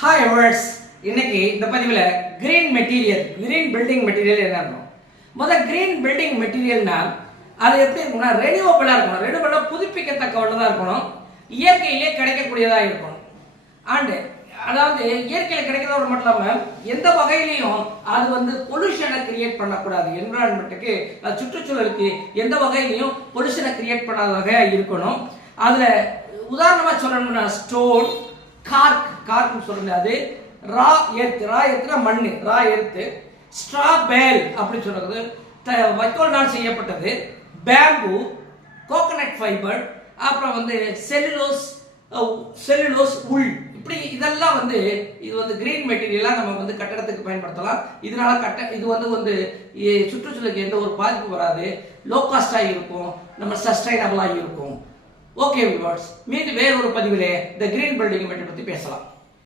Hi எவர்ஸ், இன்னைக்கு இந்த பதிவில் கிரீன் பில்டிங் மெட்டீரியல் என்ன இருக்கும். கிரீன் பில்டிங் மெட்டீரியல்னா அது எப்படி இருக்கும்னா ரெனியூவபிளா இருக்கணும். ரெனியூவபிளா புதுப்பிக்கத்தக்க உள்ளதா இருக்கணும். இயற்கையிலே கிடைக்கக்கூடியதா இருக்கணும். அண்ட் அதாவது இயற்கையில கிடைக்கிறதோட மட்டும் இல்லாம எந்த வகையிலையும் அது வந்து பொல்யூஷனை கிரியேட் பண்ணக்கூடாது. என்விரான்மெண்ட்டுக்கு சுற்றுச்சூழலுக்கு எந்த வகையிலையும் பொல்யூஷனை கிரியேட் பண்ணாத வகையா இருக்கணும். அதுல உதாரணமா சொல்லணும்னா ஸ்டோன், கார்க்னு சொல்றது, அது ரா எர்த்னா மண்ணு, ரா எர்த்து, ஸ்ட்ரா பேல் அப்படி சொல்றது, வைக்கோல்னால் செய்யப்பட்டது, பேம்பு, கோகனட் ஃபைபர், அப்புறம் வந்து செல்லுலோஸ் உள், இப்படி இதெல்லாம் வந்து இது வந்து கிரீன் மெட்டீரியலா நம்ம வந்து கட்டடத்துக்கு பயன்படுத்தலாம். இதனால இது வந்து சுற்றுச்சூழலுக்கு எந்த ஒரு பாதிப்பு வராது, லோ காஸ்டா இருக்கும், நம்ம சஸ்டைனபிளா இருக்கும். ஓகே வியூவர்ஸ், மீண்டும் வேற ஒரு பதிவிலே இந்த கிரீன் பில்டிங் பற்றி பேசலாம்.